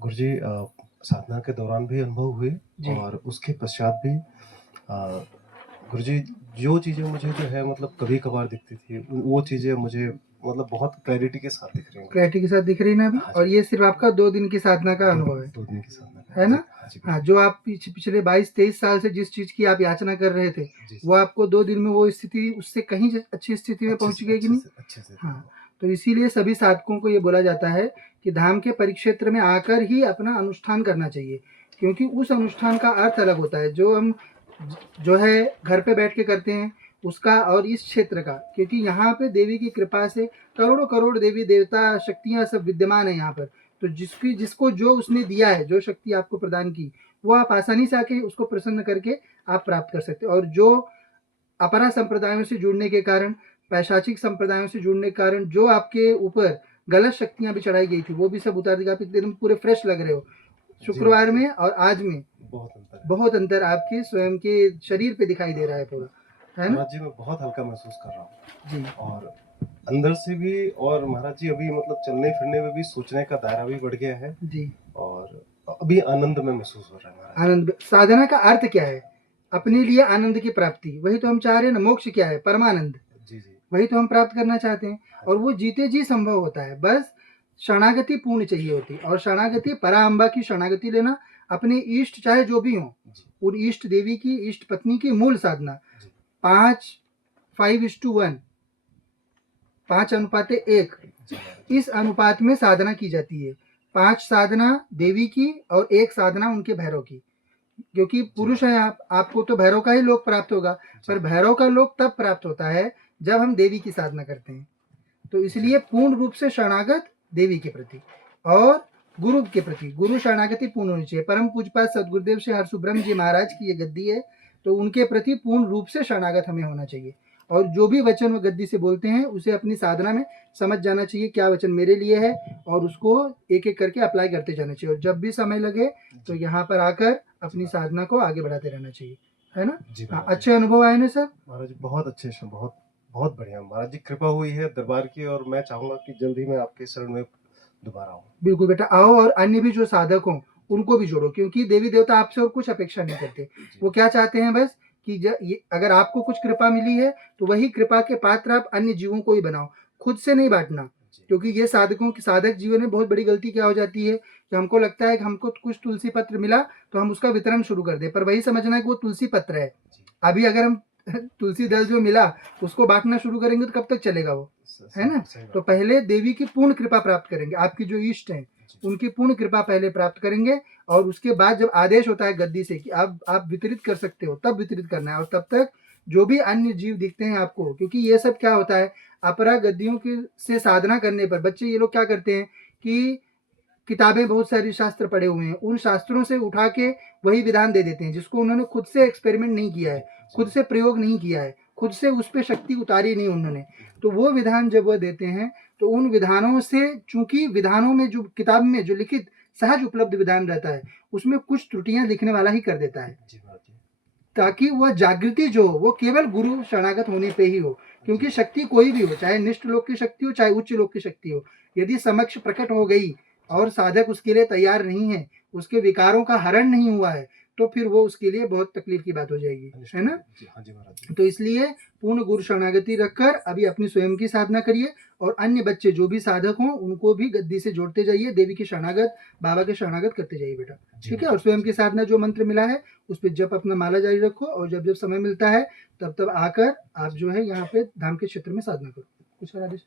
गुरुजी साधना के दौरान भी अनुभव हुए जी। और उसके पश्चात भी गुरुजी जो चीज़ें मुझे जो है मतलब कभी-कभार दिखती थी, वो चीज़ें मुझे मतलब बहुत क्लैरिटी के साथ दिख रही हैं गुरुजी। क्लैरिटी के साथ दिख रही है ना अभी? हाँ और जी, ये सिर्फ़ आपका 2 दिन की साधना का 2 अनुभव है। 2 दिन की साधना का। है जी, ना? हाँ जी हाँ, गुरुजी। जो आप पिछले 22-23 साल से जिस चीज़ की आप याचना कर रहे थे, जी, वो जी। आपको 2 दिन में वो स्थिति उससे कहीं अच्छी स्थिति में अच्छे पहुँच से गई कि अच्छे नहीं? से अच्छे से हाँ, हाँ, तो इसीलिए सभी साधकों को ये बोला जाता है कि धाम के परिक्षेत्र में आकर ही अपना अनुष्ठान करना चाहिए, क्योंकि उस अनुष्ठान का अर्थ अलग होता है, जो हम जो है घर पे बैठ के करते हैं, उसका और इस क्षेत्र का, क्योंकि यहाँ पे देवी की कृपा से करोड़ों-करोड़ देवी-देवता, शक्तियाँ सब विद्यमान है यहाँ पर। तो जिसको जो उसने दिया है, जो शक्ति आपको प्रदान की, वो आप आसानी से आके उसको प्रसन्न करके आप प्राप्त कर सकते हो। और जो अपरा संप्रदायों से जुड़ने के कारण, पैशाचिक संप्रदायों से जुड़ने के कारण जो आपके ऊपर गलत शक्तियाँ भी चढ़ाई गई थी, वो भी सब उतार दी। आप एकदम पूरे फ्रेश लग रहे हो। जी महाराज शुक्रवार जी, में और आज में बहुत अंतर है। बहुत अंतर आपके स्वयं के शरीर पे दिखाई दे रहा है पूरा, है ना? महाराज जी मैं बहुत हल्का महसूस कर रहा हूँ जी, और अंदर से भी और महाराज जी अभी मतलब चलने-फिरने में भी सोचने का दायरा भी बढ़ गया है जी। और अभी आनंद में महसूस हो रहा है महाराज जी। आनंद साधना का अर्थ क्या है? अपने लिए आनंद की प्राप्ति, वही तो हम चाह रहे हैं ना। मोक्ष क्या है? परमानंद। जी, जी। वही तो हम प्राप्त करना चाहते हैं हाँ और जी। वो जीते जी संभव होता है। बस शरणागति पूर्ण चाहिए होती है और शरणागति पराअंबा की शरणागति लेना, अपने इष्ट चाहे जो भी हों, जी, उन इष्ट देवी की, इष्ट पत्नी की मूल साधना जी। 5 5:1 5:1 जी महाराज जी। इस अनुपात में साधना की जाती है। 5 साधना देवी की और 1 साधना उनके भैरव की। क्योंकि जी पुरुष हैं महाराज आप, आपको तो भैरव का ही लोक प्राप्त होगा, जी। पर जी, भैरव का लोक तब प्राप्त होता है जब हम देवी की साधना करते हैं। तो जी। इसलिए पूर्ण रूप से शरणागत देवी के प्रति और गुरु के प्रति, गुरु शरणागति पूर्ण होनी चाहिए। परम पूज्यपाद सदगुरुदेव श्री हरसुब्रह्म जी महाराज की ये गद्दी है, तो उनके प्रति पूर्ण रूप से शरणागत हमें होना चाहिए। और जो भी वचन वो गद्दी से बोलते हैं, उसे अपनी साधना में समझ जाना चाहिए, क्या वचन मेरे लिए है, और उसको एक-एक करके अप्लाई करते जाना चाहिए। और जब भी समय लगे, तो जी, यहाँ पर आकर अपनी महाराज। साधना को आगे बढ़ाते रहना चाहिए। है ना? जी हाँ, महाराज जी। अच्छे अनुभव आए ना सर? महाराज जी बहुत अच्छे से बहुत बहुत बढ़िया महाराज जी कृपा हुई है दरबार की और मैं चाहूँगा कि जल्द ही मैं आपके शरण में दोबारा आऊँ। बिल्कुल बेटा, आओ और अन्य भी जो साधक हों, उनको भी जोड़ो, क्योंकि देवी-देवता आपसे और कुछ अपेक्षा नहीं करते। जी, वो क्या चाहते हैं बस कि अगर आपको कुछ कृपा मिली है, तो वही कृपा के पात्र आप अन्य जीवों को ही बनाओ, खुद से नहीं बाँटना। जी। क्योंकि ये साधक जीवन में बहुत बड़ी गलती क्या हो जाती है कि हमको लगता है कि हमको कुछ तुलसी पत्र मिला, तो हम उसका वितरण शुरू कर दें, पर वही समझना है कि वो तुलसी पत्र है। जी। अभी अगर हम तुलसी दल जो मिला, उसको बाँटना शुरू करेंगे, तो कब तक चलेगा वो? है ना? सही तो बात है। पहले देवी की पूर्ण कृपा प्राप्त करेंगे, आपकी जो इष्ट हैं, जी, उनकी पूर्ण कृपा पहले प्राप्त करेंगे और उसके बाद जब आदेश होता है गद्दी से कि आप वितरित कर सकते हो, तब वितरित करना है। और तब तक जो भी अन्य जीव दिखते हैं आपको, क्योंकि ये सब क्या होता है, अपरा गद्दियों की से साधना करने पर बच्चे ये लोग क्या करते हैं कि किताबें बहुत सारी शास्त्र पढ़े हुए हैं, उन शास्त्रों से उठा के वही विधान दे देते हैं, जिसको उन्होंने खुद से एक्सपेरिमेंट नहीं किया है, खुद से प्रयोग नहीं किया है, खुद से उस पे शक्ति उतारी नहीं उन्होंने। तो वो विधान जब वह देते हैं, तो उन विधानों से, चूँकि विधानों में जो किताब में जो लिखित सहज उपलब्ध विधान रहता है, उसमें कुछ त्रुटियाँ लिखने वाला ही कर देता है, जी महाराज जी। ताकि वह जागृति जो हो, वो केवल गुरु शरणागत होने पे ही हो। क्योंकि शक्ति कोई भी हो, चाहे निष्ठ लोक की शक्ति हो, चाहे उच्च लोक की शक्ति हो, यदि समक्ष प्रकट हो गई और साधक उसके लिए तैयार नहीं है, उसके विकारों का हरण नहीं हुआ है, तो फिर वो उसके लिए बहुत तकलीफ की बात हो जाएगी, है ना? जी, हाँ जी महाराज जी। तो इसलिए पूर्ण गुरु शरणागति रखकर अभी अपनी स्वयं की साधना करिए और अन्य बच्चे जो भी साधक हों, उनको भी गद्दी से जोड़ते जाइए, देवी की शरणागत, बाबा के शरणागत करते जाइए बेटा। जी ठीक है? और महाराज स्वयं जी। की साधना जो मंत्र मिला है, उस पे जप अपना माला जारी रखो और जब-जब समय मिलता है, तब-तब आकर आप जो है यहाँ पे धाम के क्षेत्र में साधना करो। कुछ और आदेश?